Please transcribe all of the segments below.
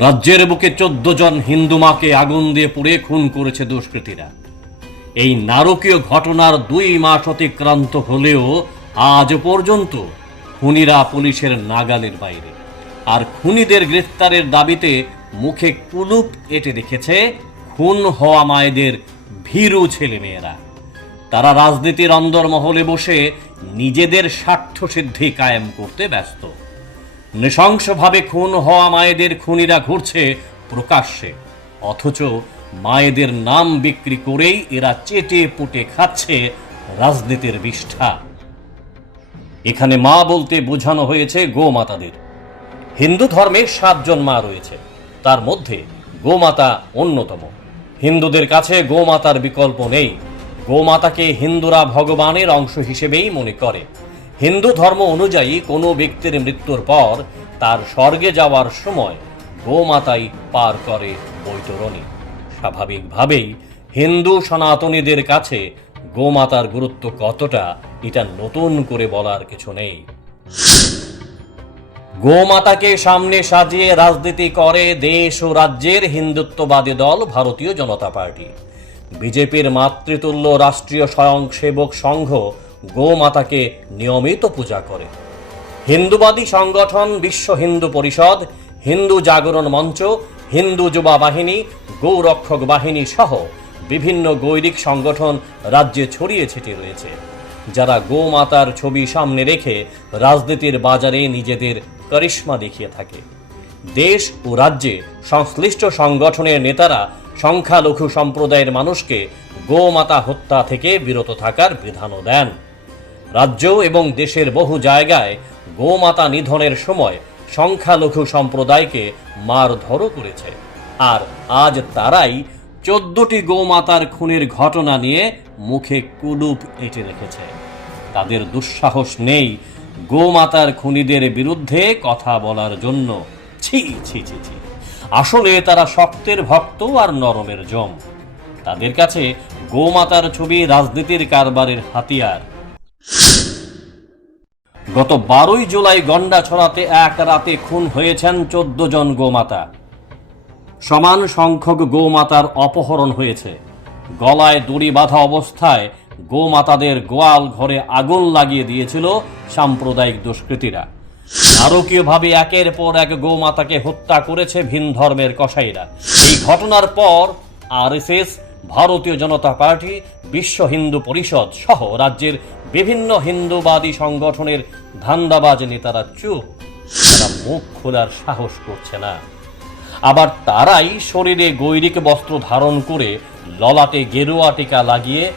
রাজ্যের বুকে চোদ্দ জন হিন্দু মাকে আগুন দিয়ে পুড়ে খুন করেছে দুষ্কৃতীরা। এই নারকীয় ঘটনার দুই মাস অতিক্রান্ত হলেও আজ পর্যন্ত খুনিরা পুলিশের নাগালের বাইরে। আর খুনিদের গ্রেফতারের দাবিতে মুখে কুলুপ এটে রেখেছে খুন হওয়া মায়েদের ভীরু ছেলেমেয়েরা। তারা রাজনীতির অন্দরমহলে বসে নিজেদের স্বার্থ সিদ্ধি কায়েম করতে ব্যস্ত। নৃশংসভাবে খুন হওয়া মায়েদের খুনিরা ঘুরছে প্রকাশ্যে। অথচ মায়েদের নাম বিক্রি করেই এরা চেটে পুটে খাচ্ছে রাজনীতির বিষ্ঠা। এখানে মা বলতে বোঝানো হয়েছে গোমাতাদের। হিন্দু ধর্মে সাতজন মা রয়েছে। তার মধ্যে গোমাতা অন্যতম। হিন্দুদের কাছে গোমাতার বিকল্প নেই। গোমাতাকে হিন্দুরা ভগবানের অংশ হিসেবেই মনে করে। হিন্দু ধর্ম অনুযায়ী কোনো ব্যক্তির মৃত্যুর পর তার স্বর্গে যাওয়ার সময় গোমাতাই পার করে বৈতরণী। স্বাভাবিকভাবেই হিন্দু সনাতনীদের কাছে গোমাতার গুরুত্ব কতটা, এটা নতুন করে বলার কিছু নেই। গোমাতাকে সামনে সাজিয়ে রাজনীতি করে দেশ ও রাজ্যের হিন্দুত্ববাদী দল ভারতীয় জনতা পার্টি। বিজেপির মাতৃতুল্য রাষ্ট্রীয় স্বয়ংসেবক সংঘ গোমাতাকে নিয়মিত পূজা করে। হিন্দুবাদী সংগঠন বিশ্ব হিন্দু পরিষদ, হিন্দু জাগরণ মঞ্চ, হিন্দু যুবা বাহিনী, গৌরক্ষক বাহিনী সহ বিভিন্ন গৈরিক সংগঠন রাজ্যে ছড়িয়ে ছিটিয়ে রয়েছে। যারা গোমাতার ছবি সামনে রেখে রাজনীতির বাজারে নিজেদের করিশ্মা দেখিয়ে থাকে। দেশ ও রাজ্যে সংশ্লিষ্ট সংগঠনের নেতারা সংখ্যালঘু সম্প্রদায়ের মানুষকে গোমাতা হত্যা থেকে বিরত থাকার বিধানও দেন। রাজ্য এবং দেশের বহু জায়গায় গোমাতা নিধনের সময় সংখ্যালঘু সম্প্রদায়কে মারধরও করেছে। আর আজ তারাই চোদ্দটি গোমাতার খুনের ঘটনা নিয়ে মুখে কুলুপ এঁটে রেখেছে। তাদের দুঃসাহস নেই গোমাতার খুনিদের বিরুদ্ধে কথা বলার জন্য। ছি ছি ছি ছি। আসলে তারা শক্তের ভক্ত আর নরমের জম। তাদের কাছে গোমাতার ছবি রাজনীতির কারবারের হাতিয়ার। গত বারোই জুলাই গন্ডা ছড়াতে এক রাতে খুন হয়েছেন চোদ্দ জন গোমাতা। সমান সংখ্যক গোমাতার অপহরণ হয়েছে। গলায় দড়ি বাঁধা অবস্থায় গোমাতাদের গোয়াল ঘরে আগুন লাগিয়ে দিয়েছিল সাম্প্রদায়িক দুষ্কৃতীরা। নারকীয়ভাবে একের পর এক গোমাতাকে হত্যা করেছে ভিন ধর্মের কসাইরা। এই ঘটনার পর আরএসএস, ভারতীয় জনতা পার্টি, বিশ্ব হিন্দু পরিষদ সহ রাজ্যের বিভিন্ন হিন্দুবাদী সংগঠনের ধান্দাবাজ নেতারা চুপ। তারা মুখ খোলার সাহস করছে না। আবার তারাই শরীরে গৈরিক বস্ত্র ধারণ করে ললাটে গেরুয়া টিকা লাগিয়ে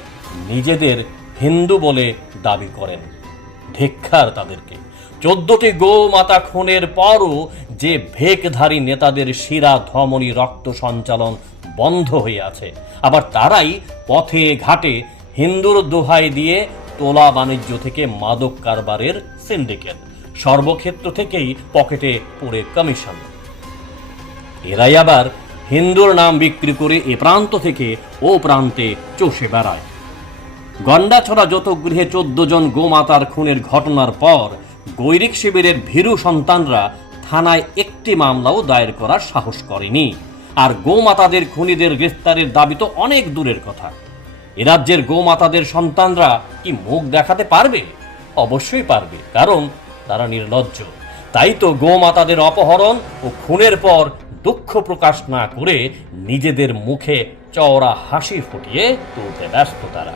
নিজেদের হিন্দু বলে দাবি করেন। ধিক্ষার তাদেরকে। চোদ্দটি গো মাতা খুনের পরও যে ভেকধারী নেতাদের শিরা, ধমনী, রক্ত সঞ্চালন বন্ধ হয়ে আছে। আবার তারাই পথে ঘাটে হিন্দুর দোহাই দিয়ে তোলা বাণিজ্য থেকে মাদক কারবারের সিন্ডিকেট। সর্বক্ষেত্র থেকেই পকেটে পড়ে কমিশন। এরাই আবার হিন্দুর নাম বিক্রি করে এ প্রান্ত থেকে ও প্রান্তে চষে বেড়ায়। গন্ডাছড়া যত গৃহে চোদ্দ জন গোমাতার খুনের ঘটনার পর গৈরিক শিবিরের ভীরু সন্তানরা থানায় একটি মামলাও দায়ের করার সাহস করেনি। আর গোমাতাদের খুনিদের গ্রেফতারের দাবি তো অনেক দূরের কথা। এ রাজ্যের গোমাতাদের সন্তানরা কি মুখ দেখাতে পারবে? অবশ্যই পারবে, কারণ তারা নির্লজ্জ। তাই তো গোমাতাদের অপহরণ ও খুনের পর দুঃখ প্রকাশ না করে নিজেদের মুখে চওড়া হাসি ফুটিয়ে তুলতে ব্যস্ত তারা।